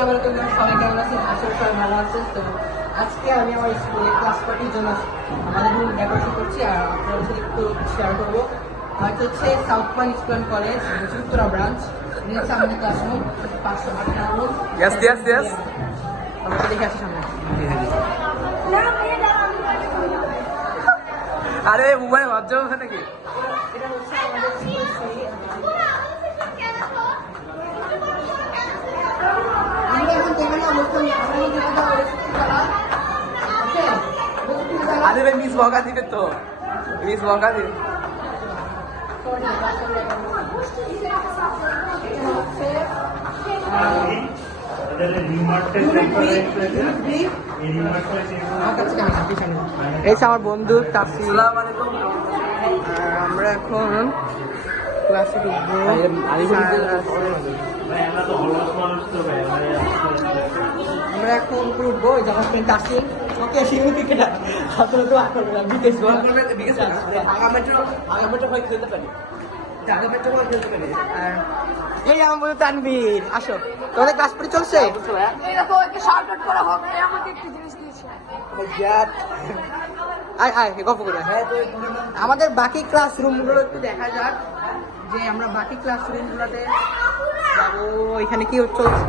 আসসালামু আলাইকুম, সবাই কেমন আছেন? আশা করি সবাই ভালো আছেন। তো আজকে আমি আমার স্কুলে ক্লাস পার্টির জন্য আমাদের রুম ডেকোরেশন করছি আর আপনাদের সাথে একটু শেয়ার করবো। হয়তো হচ্ছে south point school college Uttara branch, এটা হচ্ছে আমাদের ক্লাসরুম 508 রুম। আমাকে দেখে আসি সামনে। আরে মোবাইল ভাবছো নাকি? এটা হচ্ছে আমাদের স্কুল ছবি। আমরা এখন যেখানে অবস্থান আরে ভাই মিস বকা দিবে তো, মিস বকা দিবে। এই আমার বন্ধু তাফসি। আমরা এখন ক্লাসে ঢুকবো। আমরা এখন উঠবো যখন ফ্রেন্ড আসি। ওকে সিঙ্গি ক্রিকেটার আপনারা তো আগে মেট্রো হয় খেলতে পারি, ঢাকা মেট্রো হয় খেলতে পারি। এই আমার বন্ধু তানভীর, আসো। তোমাদের ক্লাস পড়ে চলছে? গল্প করে আমাদের বাকি ক্লাসরুম গুলো একটু দেখা যাক, যে আমরা বাকি ক্লাসরুম গুলোতে যাবো। এখানে কি চলছে?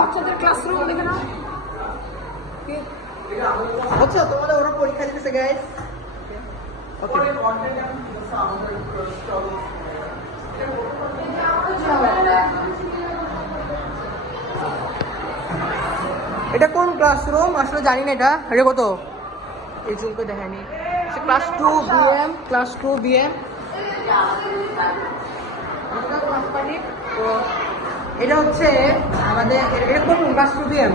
বাচ্চাদের ক্লাসরুম দেখে না আচ্ছা, তোমাদের ওরা পরীক্ষা দিতেছে গাইস। ওকে, এটা কোন ক্লাসরুম আসলে জানি না। এটা কত এই জুমকে দেখায়নি। Class 2 BM, class 2 BM. তো এটা হচ্ছে আমাদের, এটা কোন ক্লাস 2 বিএম?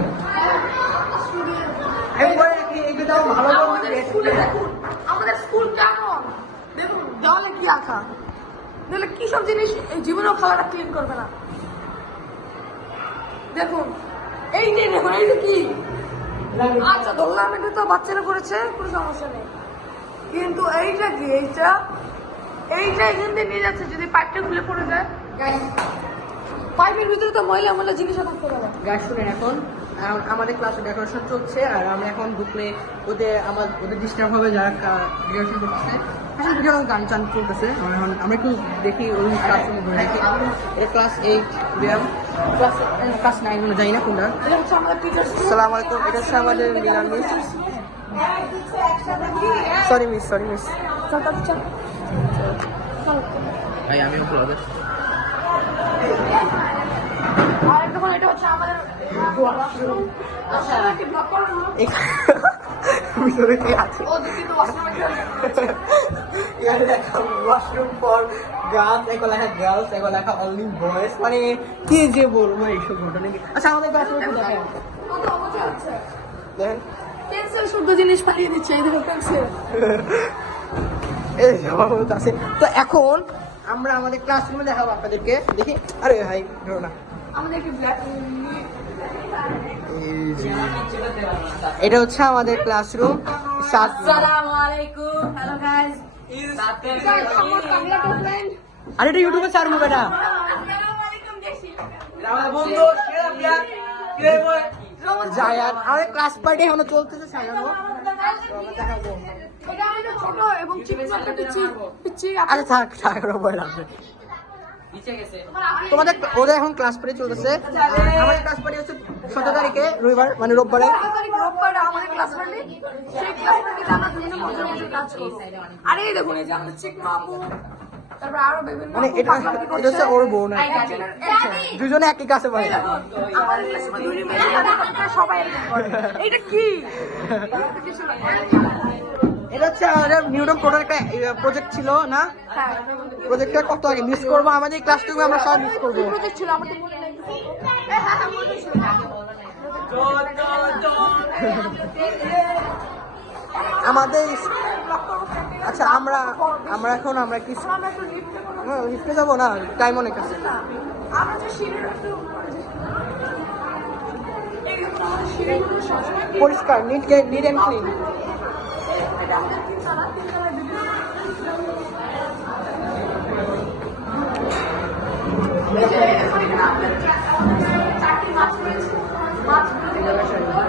আমাদের স্কুল কেমন দেখুন, দেওয়ালে কি আঁকা, দেখলে কি সব জিনিস এই জীবনেও খালাটা ক্লিন করবে না। দেখুন এই যে দেখুন, এই যে কি, আচ্ছা ধরলাম এটা তো বাচ্চারা করেছে, কোনো সমস্যা নেই, কিন্তু এইটা কি, এইটা এখান দিয়ে নিয়ে যাচ্ছে, যদি পাইপটা খুলে পড়ে যায়, পাইপের ভিতরে তো ময়লা ময়লা জিনিসও থাকতে পারে। গাছ শুনেন, এখন আমাদের ক্লাসে ডেকোরেশন চলছে আর আমরা এখন ঢুকলে ওদের ডিস্টার্ব হবে যারা ডেকোরেশন করতেছে। এখন ভিডিও গান চান চলতেছে। আমরা একটু দেখি ওই ক্লাসরুমে ঘুরে দেখি। এটা ক্লাস 8 বিএম, ক্লাস 9 মনে যাই না কোনটা। এটা হচ্ছে আমাদের টিচার। আসসালামু আলাইকুম, এটা হচ্ছে আমাদের মিলান মিস। Sorry miss. ভাই আমিও ব্লগে আর দেখুন এটা হচ্ছে আমাদের ওয়াশরুম। আচ্ছা কি ব্লক করো না, ভিতরে কি আছে? ও দিদি তো ওয়াশরুমে গেছে। এখানে লেখা ওয়াশরুম ফর গার্লস, এগুলো লেখা গার্লস, এগুলো লেখা অনলি বয়েজ। মানে কি যে বলবো এইসব ঘটনা। আচ্ছা, আমাদের ক্লাসে দেখেন, কত মজা হচ্ছে। দেখেন পেন্সিল শুদ্ধ জিনিস পাঠিয়ে দিচ্ছে, এই দেখো পেন্সিল। এই আছে। তো এখন আমরা আমাদের ক্লাসরুমে দেখাবো আপনাদেরকে, দেখি। আরে ভাই ধরো না, আমাদের কি ব্ল্যাক, এটা হচ্ছে আমাদের ক্লাসরুম। আসসালামু আলাইকুম, হ্যালো গাইস। আমার কামলাটা ফ্রেন্ড। আরে এটা ইউটিউবে ছাড়বো বেটা। আসসালামু আলাইকুম দেশি। জায়ান, আমাদের ক্লাস পার্টি এখনো চলতেছে সাজানো। এটা আমাদের ছোট এবং চিকন একটা পিচ্চি। আরে থাক বয় লাগবে। তোমাদের ওদের এখন ক্লাস পার্টি চলতেছে। আমাদের ক্লাস পার্টি হচ্ছে 17 তারিখে রবিবার, মানে রোববারে। রোববার আমাদের ক্লাস পার্টি। সেই ক্লাস পার্টিতে আমরা বিভিন্ন মজার মজার কাজ করব। আরে এই দেখুন, এই যে আমাদের চিকন আপু, তারপর আরো বিভিন্ন মানে এটা হচ্ছে ওর বোন, দুজনে একই কাছে পড়ে। আমাদের ক্লাসে দুই মিলে সবাই এরকম করে। এটা কি? এটা হচ্ছে আমাদের নিউটন প্রোটোর একটা প্রজেক্ট ছিল না? প্রজেক্টটা কত আগে মিস করবো, আমাদের ক্লাসটুকু আমরা সবাই মিস করবো। প্রজেক্ট ছিল আমাদের মনে নাই। হ্যাঁ মনে ছিল। আমাদের আচ্ছা, আমরা এখন কি লিফটে যাবো না? টাইম অনেক আছে। আমরা যে সিঁড়ির একটু পরিষ্কার, নিট অ্যান্ড ক্লিন। এটা আমাদের তিনতলা বিভিন্ন এই যে এখন এখানে আমাদের চারটি মাছ রয়েছে। মাছগুলো থেকে সুন্দর।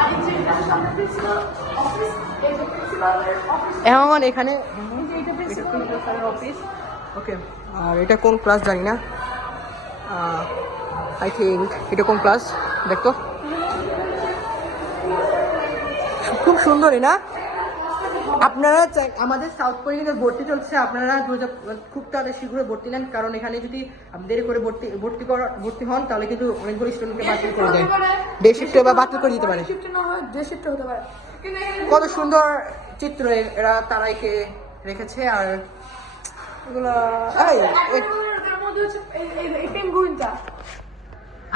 আর এই যে এটা হচ্ছে আমাদের প্রিন্সিপাল অফিস, এই যে প্রিন্সিপালের অফিস। এখন এখানে এইটা প্রিন্সিপাল অফিস। ওকে, আর এটা কোন ক্লাস জানি না, আই থিঙ্ক এটা কোন ক্লাস দেখতো। খুব সুন্দরই না? আপনারা আমাদের সাউথ কোরিয়াতে ভর্তি চলছে, আপনারা খুব তাড়াতাড়ি শীঘ্র ভর্তি নেন, কারণ এখানে যদি আপনি দেরি করে ভর্তি হন তাহলে কিন্তু অনেকগুলো স্টুডেন্টকে বাতিল করে দেয়, ডে শিফটে বা বাতিল করে দিতে পারে। শিফট না হয় ডে শিফট হতে পারে। কিন্তু এখানে কত সুন্দর চিত্র এরা তারাই কে রেখেছে। আর এগুলো এর মধ্যে হচ্ছে এই পেঙ্গুইনটা।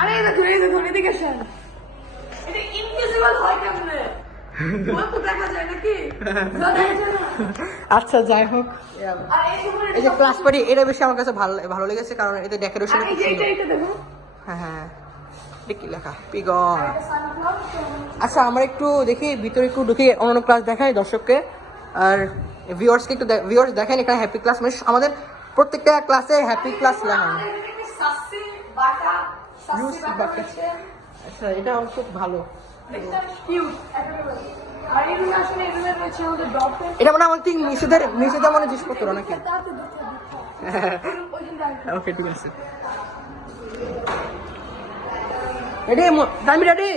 আরে এই দেখুন এদিকে আসেন। এটা ইনভিজিবল হয় কেমনে? ওই তো দেখা যায় নাকি? দেখা যায় না। আচ্ছা যাই হোক, আর এই যে ক্লাস পার্টি এটা বেশি আমার কাছে ভালো লেগেছে, কারণ এতে ডেকোরেশন আর এই যে এটা দেখুন। হ্যাঁ এটা কি লেখা, পিগন। আচ্ছা আমরা একটু দেখি ভিতরে, একটু ঢুকি, অন্য ক্লাস দেখাই দর্শককে আর ভিউয়ার্সকে একটু। ভিউয়ার্স দেখেন এখানে হ্যাপি ক্লাস, মানে আমাদের প্রত্যেকটা ক্লাসে হ্যাপি ক্লাস লেখা। সাসি বাটা Use bucket. আচ্ছা এটা খুব ভালো। এটা কিউট একেবারে। আর এই রুমে আসলে এই রুমে রয়েছে আমাদের ডগ পেন। এটা মানে আমার ঠিক নিচেদের মানে জিনিসপত্র নাকি? ওকে ঠিক আছে, রেডি দামি রেডি।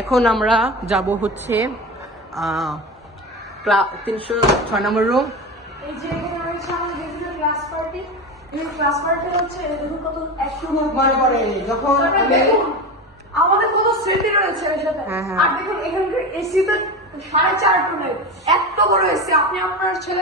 এখন আমরা যাব হচ্ছে 306 নম্বর রুম। এই যে এখানে রয়েছে আমাদের বিভিন্ন ক্লাস পার্টি। এই ক্লাস পার্টি হচ্ছে দেখুন কত একটু মনে পড়ে যখন আমি আমাদের কত স্মৃতি রয়েছে এর সাথে। হ্যাঁ, হ্যাঁ। আর দেখুন এখানকার এসিতে 4.5 টনের এত বড় এসি, আপনি আপনার ছেলে